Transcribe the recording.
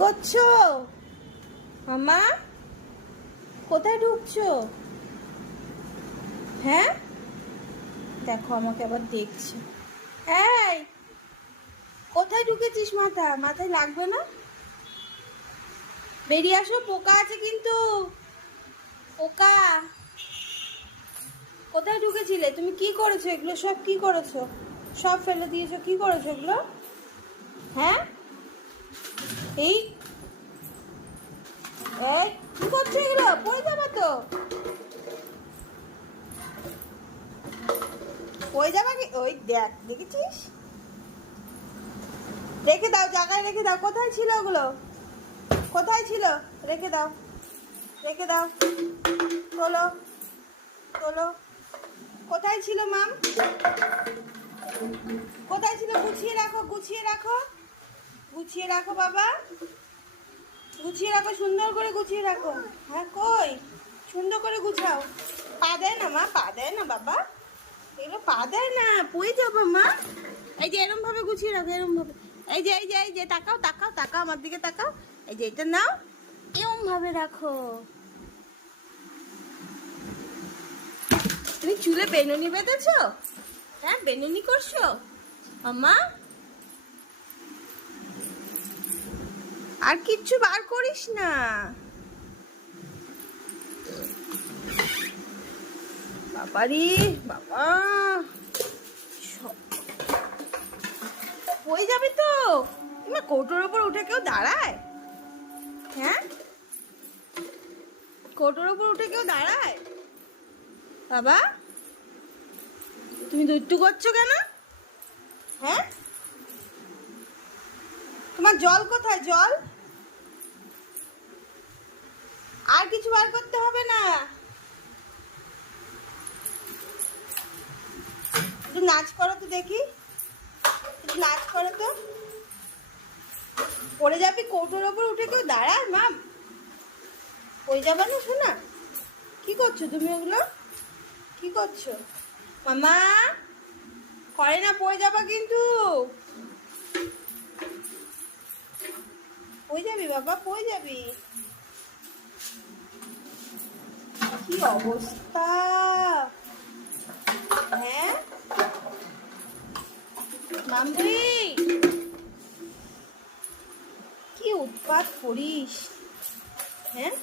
করছো মামা? কোথায় ঢুকছো? হ্যাঁ, দেখো আমাকে আবার দেখছে। এই, কোথায় ঢুকেছিস? মাথায় লাগবে না? বেরিয়ে আসো, পোকা আছে কিন্তু। পোকা। কোথায় ঢুকেছিলে? তুমি কি করেছো? এগুলো সব কি করেছো? সব ফেলে দিয়েছো, কি করেছো এগুলো? হ্যাঁ, এই এই কি করছো? এগুলো পড়ে যাবে তো। পড়ে যাবে কি? ওই দেখ, দেখেছিস? রেখে দাও, জায়গায় রেখে দাও। কোথায় ছিল ওগুলো? কোথায় ছিল? রেখে দাও, রেখে দাও। তোলো, তোলো। কোথায় ছিল মাম? কোথায় ছিল? গুছিয়ে রাখো, গুছিয়ে রাখো, গুছিয়ে রাখো বাবা। গুছিয়ে রাখো, সুন্দর করে গুছিয়ে রাখো। হ্যাঁ, কই? সুন্দর করে গুছাও। পা দেয় না মা, পা দেয় না বাবা। এগুলো পা দেয় না, পড়ে যাবো মা। এই যে এরম ভাবে গুছিয়ে রাখো, এরম ভাবে। এই যে তাকাও, তাকাও, তাকাও, আমার দিকে তাকাও। এই যে এটা নাও, এরম ভাবে রাখো। তুমি চুলে বেনুনি বেঁধেছো? হ্যাঁ, বেনুনি করছো আম্মা? আর কিচ্ছু বার করিস না। বাবারি বাবা, হয়ে যাবে তো। তোমার কৌটোর ওপর উঠে কেউ দাঁড়ায়? হ্যাঁ, কৌটোর ওপর উঠে কেউ দাঁড়ায়? বাবা, তুমি দুষ্টু করছো কেন? হ্যাঁ, তোমার জল কোথায়? জল আর কিছু বার করতে হবে না। একটু নাচ করো তো দেখি, একটু নাচ করো তো। পড়ে যাবি, কৌটোর ওপর উঠে কেউ দাঁড়ায় মাম? পড়ে যাবে না শোনা? কি করছো তুমি ওগুলো? কি করছো মামা? করে না, পড়ে যাবা কিন্তু। পড়ে যাবি বাবা, পড়ে যাবি। কি অবস্থা! হ্যাঁ মামরি, কি উৎপাত করিস? হ্যাঁ,